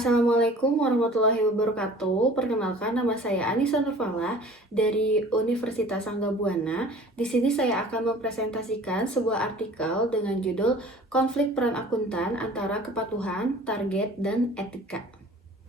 Assalamualaikum warahmatullahi wabarakatuh. Perkenalkan, nama saya Anissa Nurfala dari Universitas Anggabuana. Di sini saya akan mempresentasikan sebuah artikel dengan judul Konflik Peran Akuntan Antara Kepatuhan, Target, dan Etika.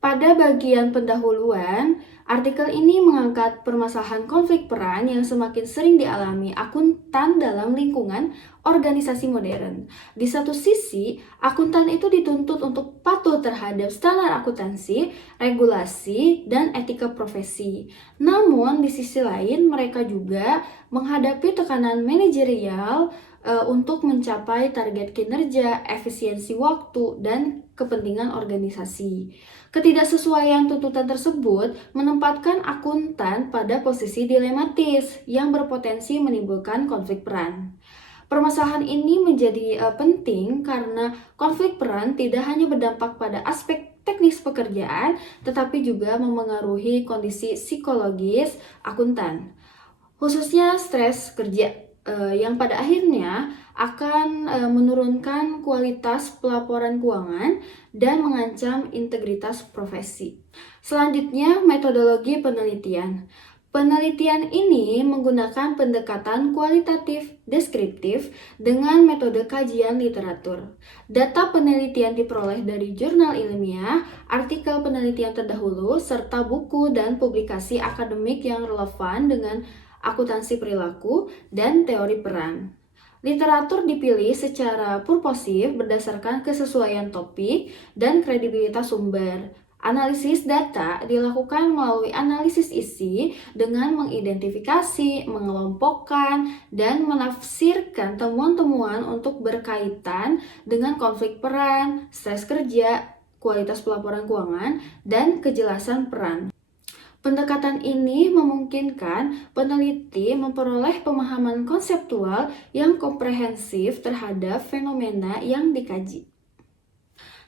Pada bagian pendahuluan, artikel ini mengangkat permasalahan konflik peran yang semakin sering dialami akuntan dalam lingkungan organisasi modern. Di satu sisi, akuntan itu dituntut untuk patuh terhadap standar akuntansi, regulasi, dan etika profesi. Namun, di sisi lain, mereka juga menghadapi tekanan manajerial untuk mencapai target kinerja, efisiensi waktu, dan kepentingan organisasi. Ketidaksesuaian tuntutan tersebut menempatkan akuntan pada posisi dilematis yang berpotensi menimbulkan konflik peran. Permasalahan ini menjadi penting karena konflik peran tidak hanya berdampak pada aspek teknis pekerjaan, tetapi juga memengaruhi kondisi psikologis akuntan, khususnya stres kerja yang pada akhirnya akan menurunkan kualitas pelaporan keuangan dan mengancam integritas profesi. Selanjutnya, metodologi penelitian. Penelitian ini menggunakan pendekatan kualitatif deskriptif dengan metode kajian literatur. Data penelitian diperoleh dari jurnal ilmiah, artikel penelitian terdahulu, serta buku dan publikasi akademik yang relevan dengan akuntansi perilaku, dan teori peran. Literatur dipilih secara purposif berdasarkan kesesuaian topik dan kredibilitas sumber. Analisis data dilakukan melalui analisis isi dengan mengidentifikasi, mengelompokkan, dan menafsirkan temuan-temuan untuk berkaitan dengan konflik peran, stres kerja, kualitas pelaporan keuangan, dan kejelasan peran. Pendekatan ini memungkinkan peneliti memperoleh pemahaman konseptual yang komprehensif terhadap fenomena yang dikaji.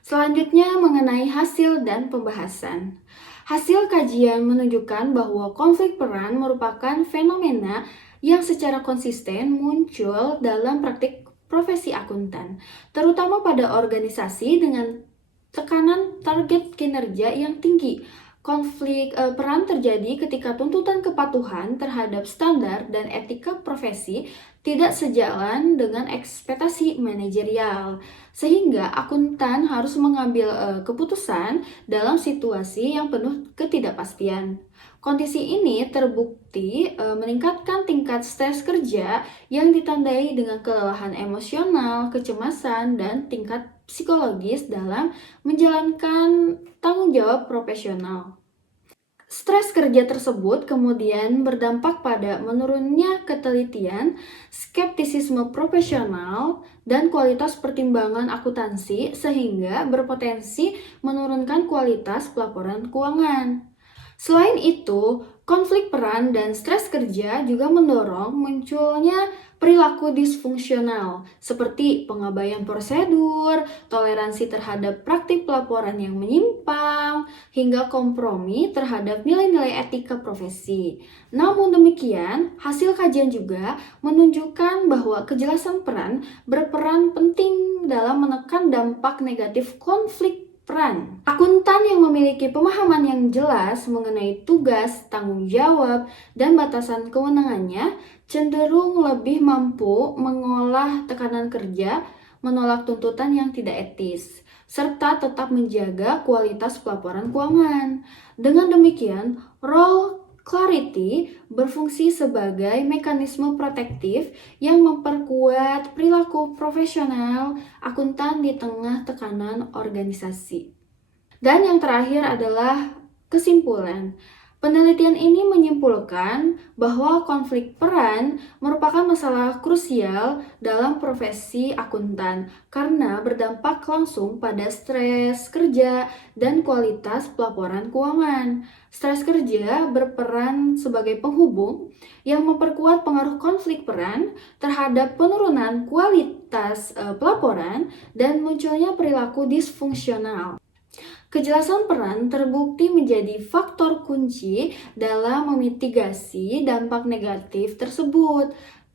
Selanjutnya mengenai hasil dan pembahasan. Hasil kajian menunjukkan bahwa konflik peran merupakan fenomena yang secara konsisten muncul dalam praktik profesi akuntan, terutama pada organisasi dengan tekanan target kinerja yang tinggi. Konflik peran terjadi ketika tuntutan kepatuhan terhadap standar dan etika profesi tidak sejalan dengan ekspektasi manajerial, sehingga akuntan harus mengambil keputusan dalam situasi yang penuh ketidakpastian. Kondisi ini terbukti meningkatkan tingkat stres kerja yang ditandai dengan kelelahan emosional, kecemasan, dan tingkat psikologis dalam menjalankan tanggung jawab profesional. Stres kerja tersebut kemudian berdampak pada menurunnya ketelitian, skeptisisme profesional, dan kualitas pertimbangan akuntansi sehingga berpotensi menurunkan kualitas pelaporan keuangan. Selain itu, konflik peran dan stres kerja juga mendorong munculnya perilaku disfungsional seperti pengabaian prosedur, toleransi terhadap praktik pelaporan yang menyimpang, hingga kompromi terhadap nilai-nilai etika profesi. Namun demikian, hasil kajian juga menunjukkan bahwa kejelasan peran berperan penting dalam menekan dampak negatif konflik peran. Akuntan yang memiliki pemahaman yang jelas mengenai tugas, tanggung jawab, dan batasan kewenangannya cenderung lebih mampu mengolah tekanan kerja, menolak tuntutan yang tidak etis, serta tetap menjaga kualitas pelaporan keuangan. Dengan demikian, role clarity berfungsi sebagai mekanisme protektif yang memperkuat perilaku profesional akuntan di tengah tekanan organisasi. Dan yang terakhir adalah kesimpulan. Penelitian ini menyimpulkan bahwa konflik peran merupakan masalah krusial dalam profesi akuntan karena berdampak langsung pada stres kerja dan kualitas pelaporan keuangan. Stres kerja berperan sebagai penghubung yang memperkuat pengaruh konflik peran terhadap penurunan kualitas pelaporan dan munculnya perilaku disfungsional. Kejelasan peran terbukti menjadi faktor kunci dalam memitigasi dampak negatif tersebut.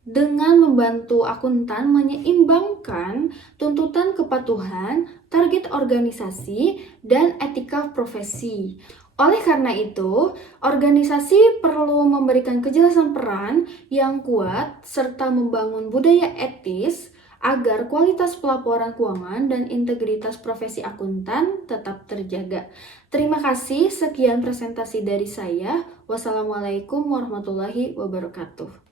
dengan membantu akuntan menyeimbangkan tuntutan kepatuhan, target organisasi, dan etika profesi. Oleh karena itu, organisasi perlu memberikan kejelasan peran yang kuat serta membangun budaya etis agar kualitas pelaporan keuangan dan integritas profesi akuntan tetap terjaga. Terima kasih, sekian presentasi dari saya. Wassalamualaikum warahmatullahi wabarakatuh.